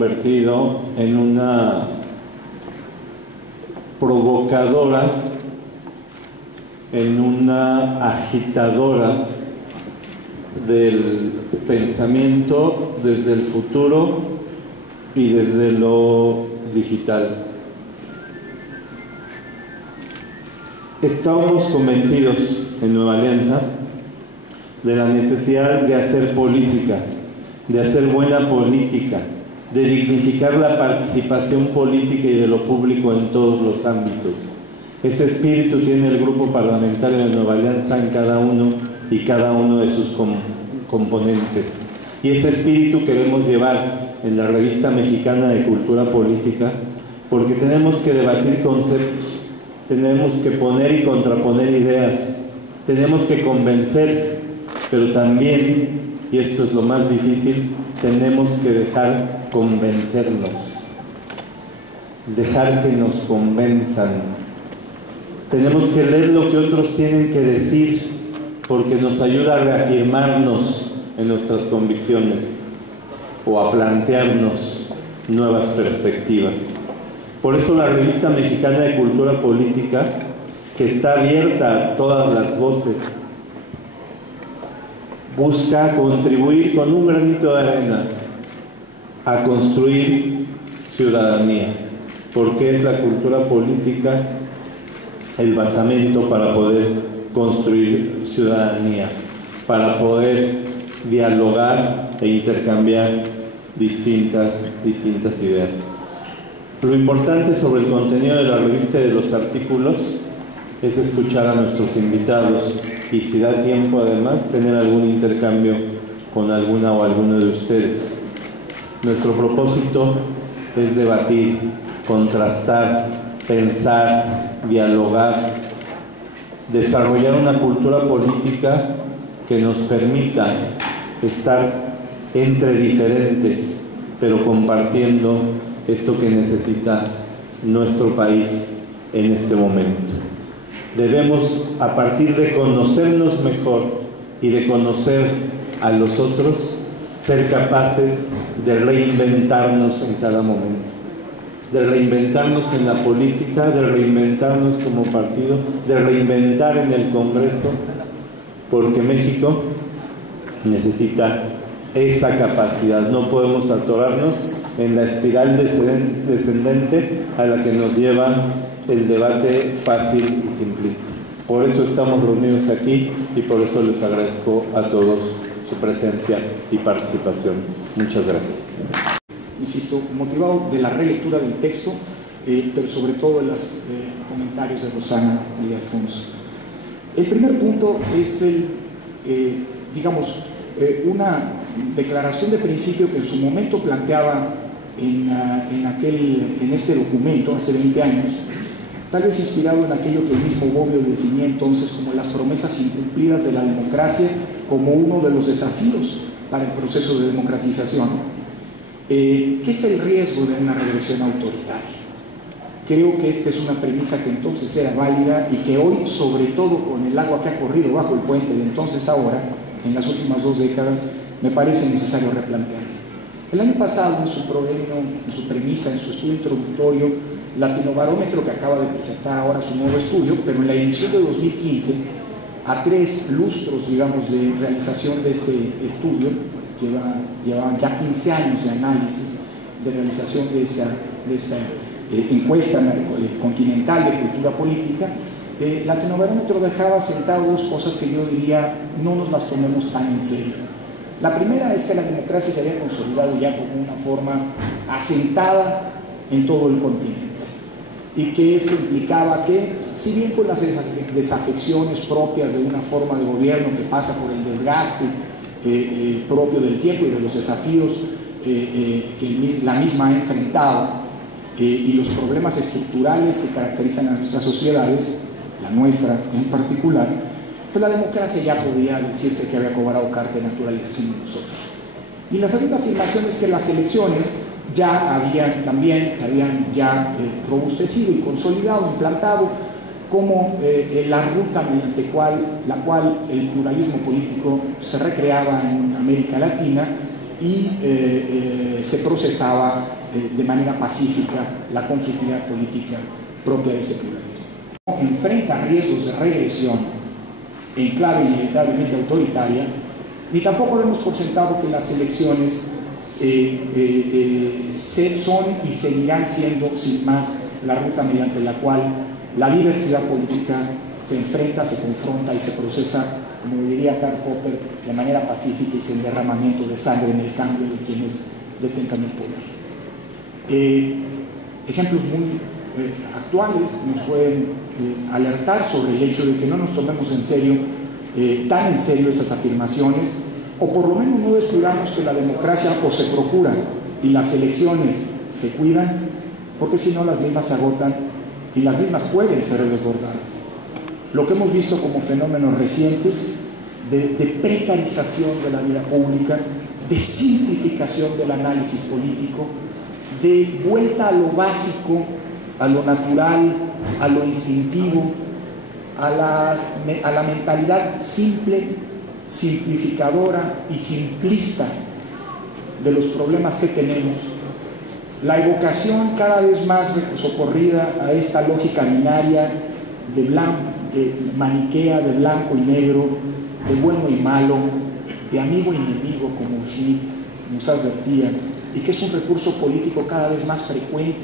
convertido en una provocadora, en una agitadora del pensamiento desde el futuro y desde lo digital. Estamos convencidos en Nueva Alianza de la necesidad de hacer política, de hacer buena política, de dignificar la participación política y de lo público en todos los ámbitos. Ese espíritu tiene el Grupo Parlamentario de Nueva Alianza en cada uno de sus componentes. Y ese espíritu queremos llevar en la Revista Mexicana de Cultura Política, porque tenemos que debatir conceptos, tenemos que poner y contraponer ideas, tenemos que convencer, pero también, y esto es lo más difícil, tenemos que dejar convencernos, dejar que nos convenzan. Tenemos que leer lo que otros tienen que decir, porque nos ayuda a reafirmarnos en nuestras convicciones o a plantearnos nuevas perspectivas. Por eso la Revista Mexicana de Cultura Política, que está abierta a todas las voces, busca contribuir con un granito de arena a construir ciudadanía, porque es la cultura política el basamento para poder construir ciudadanía, para poder dialogar e intercambiar distintas ideas. Lo importante sobre el contenido de la revista y de los artículos es escuchar a nuestros invitados y, si da tiempo además, tener algún intercambio con alguna o alguno de ustedes. Nuestro propósito es debatir, contrastar, pensar, dialogar, desarrollar una cultura política que nos permita estar entre diferentes, pero compartiendo esto que necesita nuestro país en este momento. Debemos, a partir de conocernos mejor y de conocer a los otros, ser capaces de reinventarnos en cada momento, de reinventarnos en la política, de reinventarnos como partido, de reinventar en el Congreso, porque México necesita esa capacidad. No podemos atorarnos en la espiral descendente a la que nos lleva el debate fácil y simplista. Por eso estamos reunidos aquí y por eso les agradezco a todos su presencia y participación. Muchas gracias. Insisto, motivado de la relectura del texto, pero sobre todo de los comentarios de Rosana y de Alfonso. El primer punto es una declaración de principio que en su momento planteaba en este documento hace 20 años, tal vez inspirado en aquello que el mismo Bobbio definía entonces como las promesas incumplidas de la democracia, como uno de los desafíos para el proceso de democratización. ¿Qué es el riesgo de una regresión autoritaria? Creo que esta es una premisa que entonces era válida y que hoy, sobre todo con el agua que ha corrido bajo el puente de entonces a ahora, en las últimas 2 décadas, me parece necesario replantear. El año pasado, en su premisa, en su estudio introductorio, Latinobarómetro, que acaba de presentar ahora su nuevo estudio, pero en la edición de 2015, a 3 lustros, digamos, de realización de este estudio, llevaban ya 15 años de análisis, de realización de esa encuesta continental de cultura política, Latinobarómetro dejaba sentadas 2 cosas que yo diría no nos las tomemos tan en serio. La primera es que la democracia se había consolidado ya como una forma asentada en todo el continente y que esto implicaba que, si bien con las desafecciones propias de una forma de gobierno que pasa por el desgaste propio del tiempo y de los desafíos que la misma ha enfrentado y los problemas estructurales que caracterizan a nuestras sociedades, la nuestra en particular, pues la democracia ya podía decirse que había cobrado carta de naturalización de nosotros. Y la segunda afirmación es que las elecciones ya se habían robustecido y consolidado, implantado como la ruta mediante la cual el pluralismo político se recreaba en América Latina y se procesaba de manera pacífica la conflictividad política propia de ese pluralismo. Enfrenta riesgos de regresión en clave inevitablemente autoritaria, ni tampoco demos por sentado que las elecciones son y seguirán siendo sin más la ruta mediante la cual la diversidad política se enfrenta, se confronta y se procesa, como diría Karl Popper, de manera pacífica y sin derramamiento de sangre en el cambio de quienes detentan el poder. Ejemplos muy actuales nos pueden alertar sobre el hecho de que no nos tomemos en serio, tan en serio esas afirmaciones, o por lo menos no descuidamos que la democracia o se procura y las elecciones se cuidan, porque si no las mismas se agotan y las mismas pueden ser desbordadas. Lo que hemos visto como fenómenos recientes de precarización de la vida pública, de simplificación del análisis político, de vuelta a lo básico, a lo natural, a lo instintivo, a la mentalidad simple, simplificadora y simplista de los problemas que tenemos, la evocación cada vez más socorrida a esta lógica binaria maniquea de blanco y negro, de bueno y malo, de amigo y enemigo, como Schmitt nos advertía, y que es un recurso político cada vez más frecuente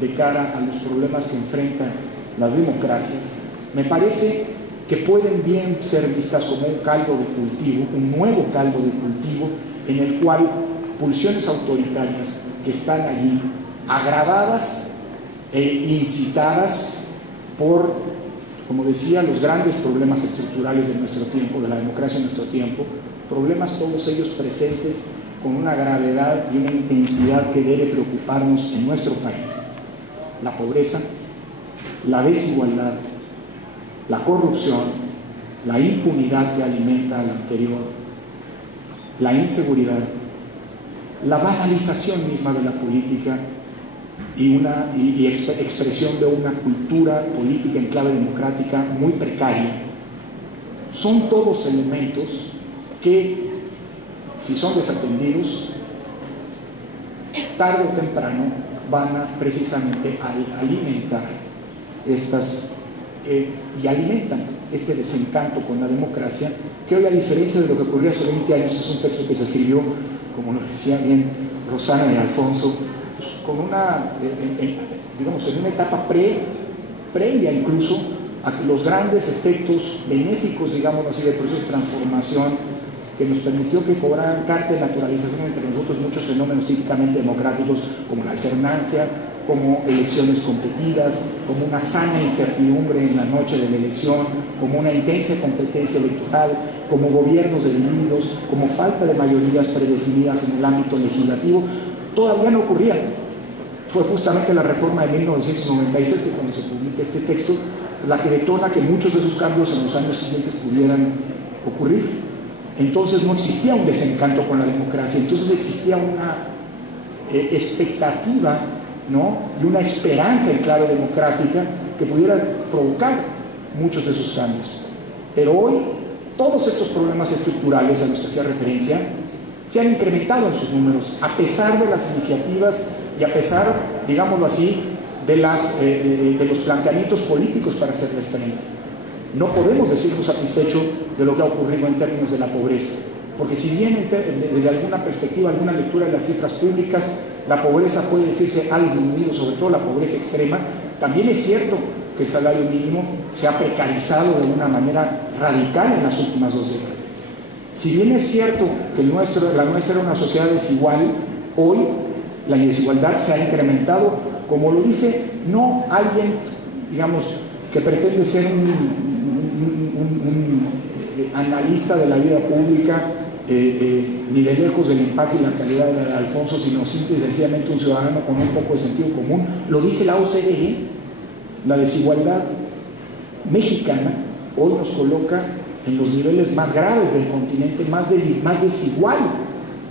de cara a los problemas que enfrentan las democracias, me parece que pueden bien ser vistas como un caldo de cultivo, un nuevo caldo de cultivo, en el cual pulsiones autoritarias que están allí, agravadas e incitadas por, como decía, los grandes problemas estructurales de nuestro tiempo, de la democracia en nuestro tiempo, problemas todos ellos presentes con una gravedad y una intensidad que debe preocuparnos en nuestro país. La pobreza, la desigualdad, la corrupción, la impunidad que alimenta al anterior, la inseguridad, la banalización misma de la política y expresión de una cultura política en clave democrática muy precaria, son todos elementos que, si son desatendidos, tarde o temprano van a precisamente alimentar y alimentan este desencanto con la democracia, que hoy, a diferencia de lo que ocurrió hace 20 años, es un texto que se escribió, como nos decía bien Rosana y Alfonso, pues, con digamos, en una etapa previa incluso a los grandes efectos benéficos, digamos así, del proceso de transformación que nos permitió que cobraran carta de naturalización entre nosotros muchos fenómenos típicamente democráticos, como la alternancia, como elecciones competidas, como una sana incertidumbre en la noche de la elección, como una intensa competencia electoral, como gobiernos divididos, como falta de mayorías predefinidas en el ámbito legislativo. Todavía no ocurría. Fue justamente la reforma de 1996, que cuando se publica este texto, la que detona que muchos de esos cambios en los años siguientes pudieran ocurrir. Entonces no existía un desencanto con la democracia, entonces existía una expectativa, ¿no?, y una esperanza en clave democrática que pudiera provocar muchos de esos cambios. Pero hoy todos estos problemas estructurales a los que hacía referencia se han incrementado en sus números, a pesar de las iniciativas y a pesar, digámoslo así, de los planteamientos políticos para hacerles frente. No podemos decirnos satisfechos de lo que ha ocurrido en términos de la pobreza, porque si bien desde alguna perspectiva, alguna lectura de las cifras públicas, la pobreza puede decirse ha disminuido, sobre todo la pobreza extrema, también es cierto que el salario mínimo se ha precarizado de una manera radical en las últimas 2 décadas. Si bien es cierto que la nuestra era una sociedad desigual, hoy la desigualdad se ha incrementado, como lo dice no alguien, digamos, que pretende ser un analista de la vida pública, ni de lejos del impacto y la calidad de Alfonso, sino simple y sencillamente un ciudadano con un poco de sentido común. Lo dice la OCDE, la desigualdad mexicana hoy nos coloca en los niveles más graves del continente, más desigual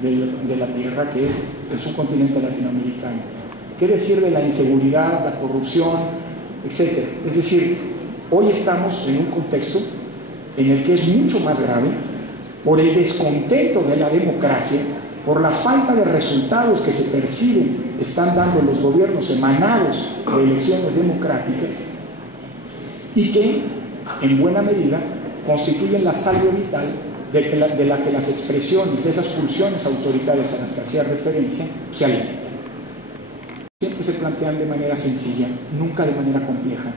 de la Tierra, que es el subcontinente latinoamericano. ¿Qué decir de la inseguridad, la corrupción, etcétera? Es decir, hoy estamos en un contexto en el que es mucho más grave, por el descontento de la democracia, por la falta de resultados que se perciben están dando los gobiernos emanados de elecciones democráticas y que, en buena medida, constituyen la salvo vital de la que las expresiones de esas pulsiones autoritarias a las que hacía referencia se alimentan. Siempre se plantean de manera sencilla, nunca de manera compleja.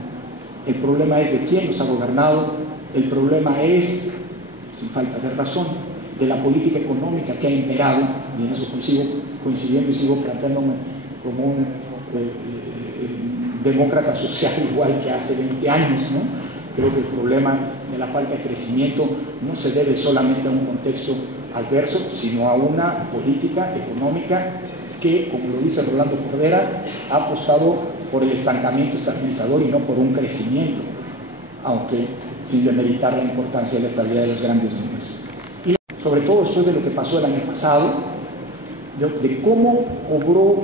El problema es de quién nos ha gobernado, el problema es, sin falta de razón, de la política económica que ha imperado, y en eso coincidiendo y sigo planteándome como un demócrata social igual que hace 20 años, ¿no? Creo que el problema de la falta de crecimiento no se debe solamente a un contexto adverso, sino a una política económica que, como lo dice Rolando Cordera, ha apostado por el estancamiento estabilizador y no por un crecimiento, aunque sin demeritar la importancia de la estabilidad de los grandes números. Y sobre todo después de lo que pasó el año pasado, de cómo cobró,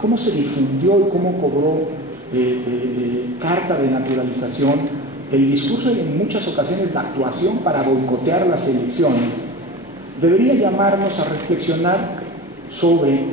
cómo se difundió y cómo cobró carta de naturalización el discurso y en muchas ocasiones la actuación para boicotear las elecciones, debería llamarnos a reflexionar sobre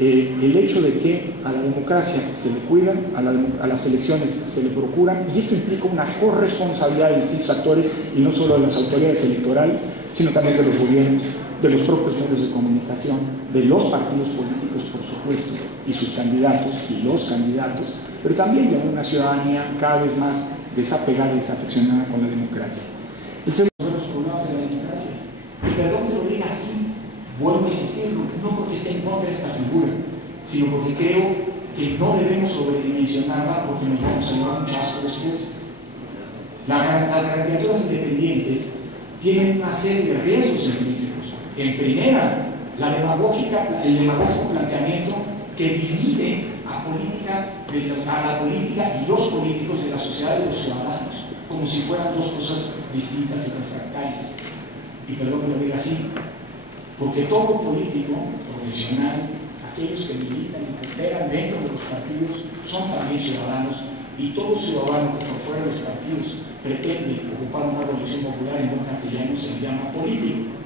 el hecho de que a la democracia se le cuidan, a las elecciones se le procuran, y esto implica una corresponsabilidad de distintos actores, y no solo de las autoridades electorales, sino también de los gobiernos, de los propios medios de comunicación, de los partidos políticos, por supuesto, y sus candidatos, y los candidatos, pero también de una ciudadanía cada vez más desapegada y desafeccionada con la democracia. El segundo de los problemas de la democracia, y perdón que lo diga así, vuelvo a insistir, no porque esté en contra de esta figura, sino porque creo que no debemos sobredimensionarla porque nos vamos a llevar un chasco después. Las candidaturas independientes tienen una serie de riesgos intrínsecos. En primera, el demagógico planteamiento que divide a la política y los políticos de la sociedad de los ciudadanos, como si fueran dos cosas distintas y refractarias. Y perdón que lo diga así, porque todo político profesional, aquellos que militan y que operan dentro de los partidos, son también ciudadanos, y todo ciudadano que por fuera de los partidos pretende ocupar una elección popular en buen castellano se le llama político.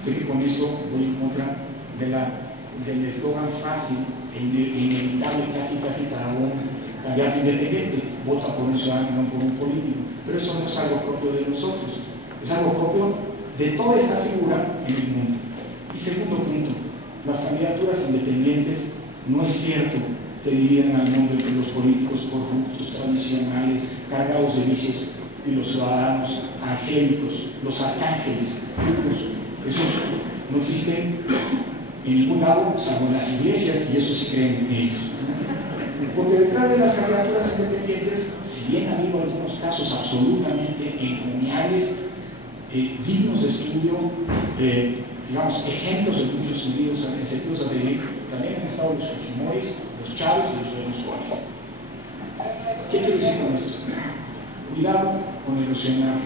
Sé que con esto voy en contra del eslogan fácil e inevitable casi para un candidato independiente: vota por un ciudadano, no por un político. Pero eso no es algo propio de nosotros, es algo propio de toda esta figura en el mundo. Y segundo punto, las candidaturas independientes no es cierto que dividen al mundo entre los políticos corruptos, tradicionales, cargados de vicios, y los ciudadanos angélicos, los arcángeles puros. Esos no existen en ningún lado, salvo en las iglesias, y eso sí creen en ellos. Porque detrás de las candidaturas independientes, si bien ha habido algunos casos absolutamente encomiables, dignos de estudio, digamos, ejemplos en muchos sentidos a seguir, también han estado los Fujimoris, los Chávez y los Berlusconi. ¿Qué quiero decir con esto? Cuidado con ilusionar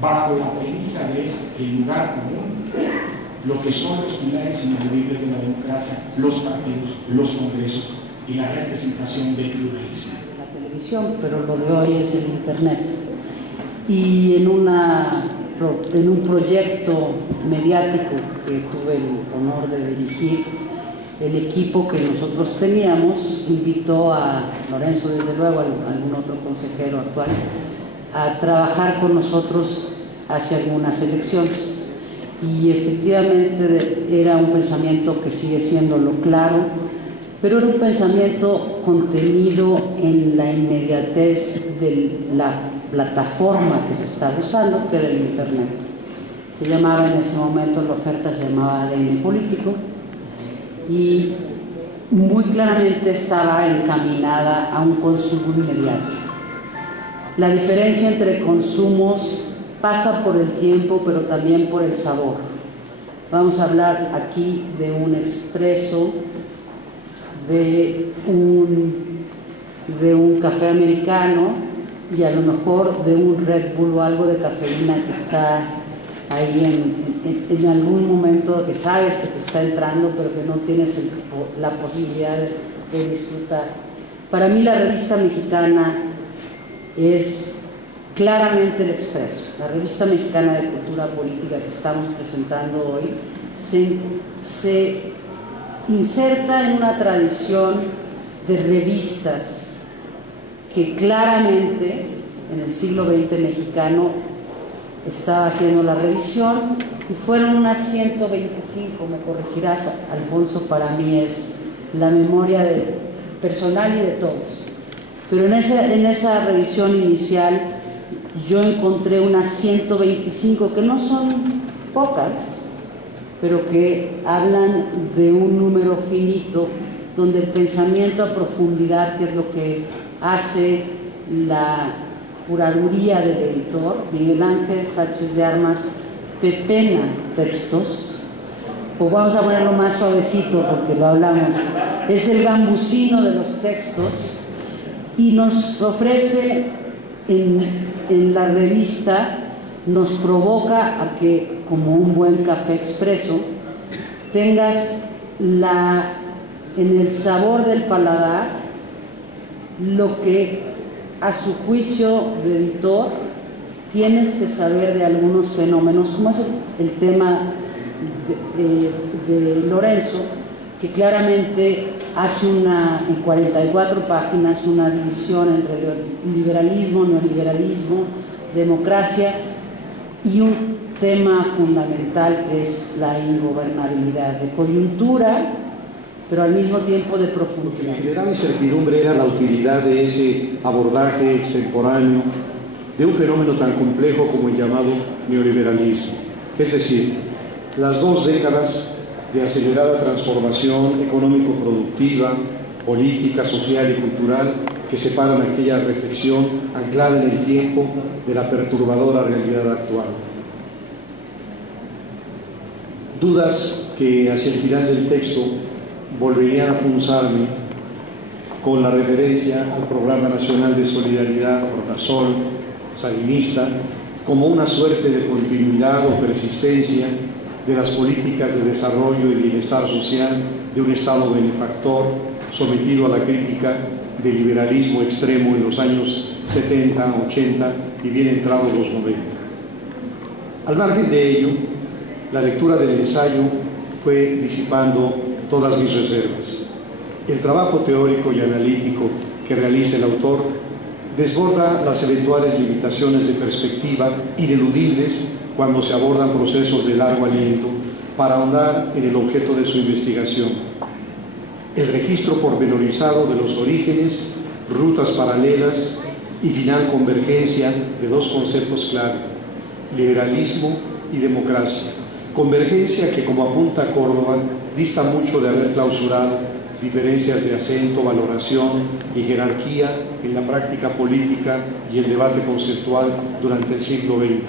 bajo la premisa de el lugar común, lo que son los pilares ineludibles de la democracia, los partidos, los congresos y la representación del pluralismo. La televisión, pero lo de hoy es el internet. Y en un proyecto mediático que tuve el honor de dirigir, el equipo que nosotros teníamos invitó a Lorenzo, desde luego, a algún otro consejero actual, a trabajar con nosotros hacia algunas elecciones. Y efectivamente era un pensamiento que sigue siendo lo claro, pero era un pensamiento contenido en la inmediatez de la plataforma que se estaba usando, que era el internet. Se llamaba en ese momento, la oferta se llamaba ADN Político, y muy claramente estaba encaminada a un consumo inmediato. La diferencia entre consumos pasa por el tiempo, pero también por el sabor. Vamos a hablar aquí de un expreso, de un café americano, y a lo mejor de un Red Bull o algo de cafeína que está ahí en algún momento que sabes que te está entrando, pero que no tienes la posibilidad de disfrutar. Para mí la revista mexicana es claramente el Expreso. La revista mexicana de cultura política que estamos presentando hoy se inserta en una tradición de revistas que claramente en el siglo XX mexicano estaba haciendo la revisión, y fueron unas 125, me corregirás, Alfonso, para mí es la memoria personal y de todos. Pero en esa revisión inicial yo encontré unas 125, que no son pocas, pero que hablan de un número finito, donde el pensamiento a profundidad, que es lo que hace la curaduría del editor, Miguel Ángel Sánchez de Armas, pepena textos, pues vamos a ponerlo más suavecito porque lo hablamos, es el gambusino de los textos, y nos ofrece en la revista, nos provoca a que, como un buen café expreso, tengas en el sabor del paladar lo que a su juicio de editor tienes que saber de algunos fenómenos, como es el tema de Lorenzo, que claramente hace en 44 páginas una división entre liberalismo, neoliberalismo, democracia, y un tema fundamental que es la ingobernabilidad, de coyuntura, pero al mismo tiempo de profundidad. Lo que generaba incertidumbre era la utilidad de ese abordaje extemporáneo de un fenómeno tan complejo como el llamado neoliberalismo. Es decir, las 2 décadas de acelerada transformación económico-productiva, política, social y cultural que separan aquella reflexión anclada en el tiempo de la perturbadora realidad actual. Dudas que hacia el final del texto volverían a punzarme con la referencia al Programa Nacional de Solidaridad Orcasol, salinista, como una suerte de continuidad o persistencia de las políticas de desarrollo y bienestar social de un Estado benefactor sometido a la crítica del liberalismo extremo en los años 70, 80 y bien entrados los 90. Al margen de ello, la lectura del ensayo fue disipando todas mis reservas. El trabajo teórico y analítico que realiza el autor desborda las eventuales limitaciones de perspectiva ineludibles cuando se abordan procesos de largo aliento para ahondar en el objeto de su investigación. El registro pormenorizado de los orígenes, rutas paralelas y final convergencia de 2 conceptos clave: liberalismo y democracia. Convergencia que, como apunta Córdoba, dista mucho de haber clausurado diferencias de acento, valoración y jerarquía en la práctica política y el debate conceptual durante el siglo XX.